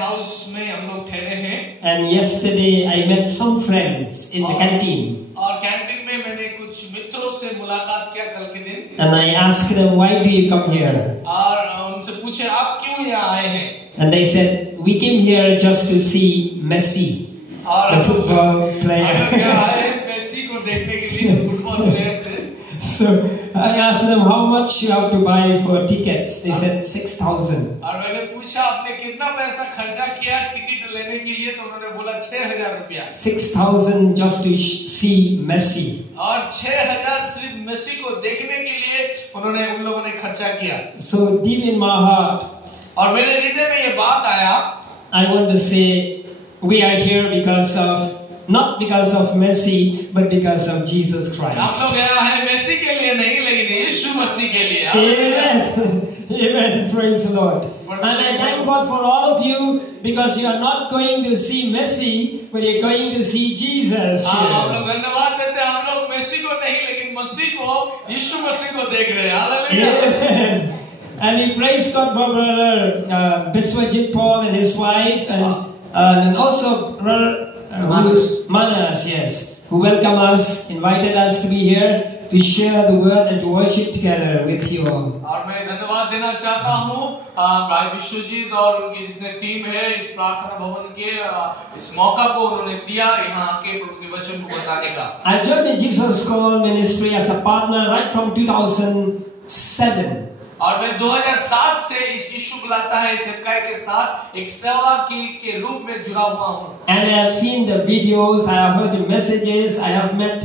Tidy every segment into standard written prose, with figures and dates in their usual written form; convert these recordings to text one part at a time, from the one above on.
House में हम लोग ठहरे हैं। And yesterday I met some friends in the canteen. और कैंटीन में मैंने कुछ मित्रों से मुलाकात किया कल के दिन। And I asked them, why do you come here? और उनसे पूछे आप क्यों यहाँ आए हैं? And they said, we came here just to see Messi, the football player. Messi को देखने के लिए फुटबॉल प्लेयर थे। So I asked them how much you have to buy for tickets. They said 6,000. और मैंने पूछा आपने कितना पैसा खर्चा किया टिकट लेने के लिए, तो उन्होंने बोला 6,000 रुपया। 6,000 just to see Messi. और 6,000 सिर्फ मेसी को देखने के लिए उन्होंने उन लोगों ने खर्चा किया। So deep in my heart, और मेरे हृदय में ये बात आया, I want to say we are here because of, not because of Messi, but because of Jesus हम Christ. लोग यहाँ हैं मेसी के लिए नहीं, लेकिन यीशु मसीह के लिए। Amen. Amen. Praise the Lord. And I thank God for all of you because you are not going to see Messi, but you're going to see Jesus हम here. लोग धन्यवाद देते हैं, हम लोग मेसी को नहीं लेकिन मसीह को, यीशु मसीह को देख रहे हैं। Hallelujah. Amen. And we praise God for Brother Biswajit Paul and his wife, and also Brother Manas, yes, who welcomed us, invited us to be here to share the word and to worship together with you all. और मैं धन्यवाद देना चाहता हूँ भाई विश्वजीत और उनकी जितने टीम है इस प्रार्थना भवन के इस मौका को उन्होंने दिया यहाँ आके प्रभु के वचन को बताने का। I joined the Jesus Call Ministry as a partner right from 2007. और मैं 2007 से इस यीशु बुलाता है इस इकाई के साथ एक सेवा के रूप में जुड़ा हुआ हूँ। And I have seen the videos, I have heard the messages, I have met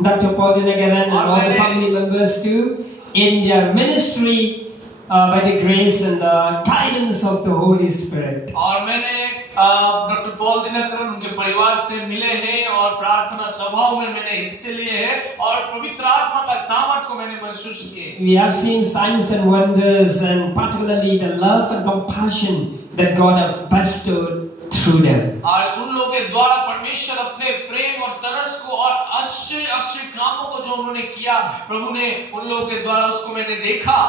Dr. Paul Dinagaran and all the family members too in their ministry by the grace and the guidance of the Holy Spirit. और मैंने doctor Paul Dinakaran उनके परिवार से मिले हैं और प्रार्थना सभाओं में मैंने हिस्से लिए हैं और पवित्र आत्मा का सामर्थ को मैंने महसूस किए। We have seen signs and wonders and particularly the love and compassion that God has bestowed through them. और उन लोगों के द्वारा परमेश्वर अपने प्रेम और तरस को और आश्चर्य कामों को जो उन्होंने किया प्रभु ने उन लोगों के द्वारा उसको मैंने देखा।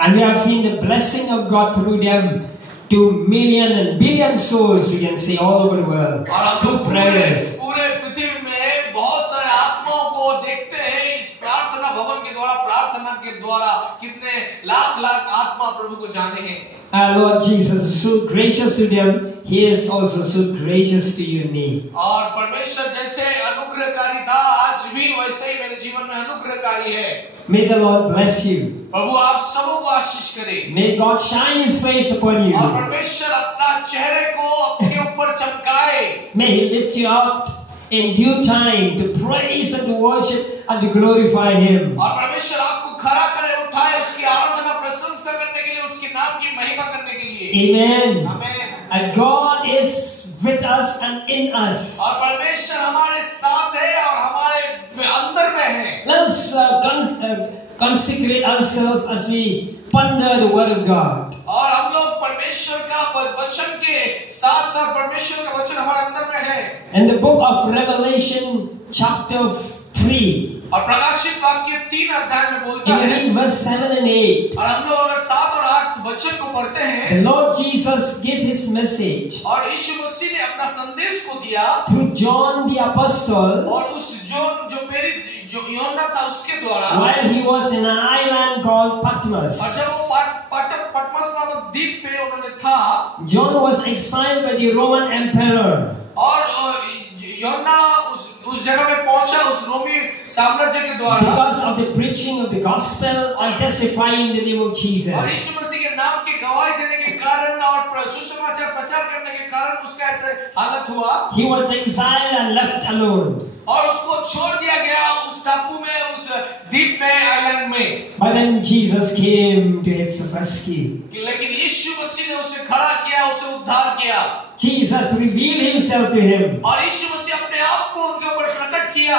And we have seen the blessing of God through them to million and billion souls, we can say, all over the world. और हम Through prayers. पूरे पृथ्वी में बहुत सारे आत्माओं को देखते हैं इस प्रार्थना भवन के द्वारा, प्रार्थना के द्वारा कितने लाख लाख आत्मा प्रभु को जाने हैं। Our Lord Jesus is so gracious to them. He is also so gracious to you and me. और परमेश्वर जैसे अनुग्रहकारी था आज भी वैसे ही मेरे जीवन में अनुग्रहकारी है। May the Lord bless you. प्रभु आप सबों को आशीष करे। May God shine His face upon you. और परमेश्वर अपना चेहरे को अपने ऊपर चमकाए। May He lift you up in due time to praise and to worship and to glorify Him. और परमेश्वर आपको खड़ा करे, उठाए, उसकी आराधना प्रशंसा करने के लिए, उसके नाम की महिमा करने के लिए। Amen. Amen. And God is with us and in us. और परमेश्वर हमारे साथ है और हमारे अंदर में है। Let us consecrate ourselves as we ponder the Word of God. और हम लोग परमेश्वर का वचन के साथ साथ परमेश्वर का वचन हमारे अंदर में है। In the book of Revelation, chapter 3. और प्रकाशित वाक्य 3 अध्याय में बोलता If you है। read verse 7 and 8. और हम लोग अगर 7 और 8 वचन को पढ़ते हैं। The Lord Jesus gave His message और यीशु मसीह ने अपना संदेश को दिया through John the Apostle और उस जो प्रेरित जो योना था उसके द्वारा while he was in an island called Patmos. और जब वो पटमस नामक द्वीप पे उन्होंने था, John was exiled by the Roman Emperor. और योना उस जगह में पहुंचा उस रोमी साम्राज्य के द्वारा Because of the preaching of the gospel and testifying the name of Jesus. और यीशु मसीह के नाम की गवाही देने के कारण और सुसमाचार प्रचार करने के कारण उसका ऐसे हालत हुआ। He was exiled and left alone. और उसको छोड़ दिया गया उस टापू में, उस द्वीप में, आइलैंड में। But then Jesus came to his rescue. लेकिन यीशु मसीह ने उसे खड़ा किया, उसे उद्धार किया। Jesus revealed Himself to him. और यीशु मसीह अपने आप को उनके ऊपर प्रकट किया।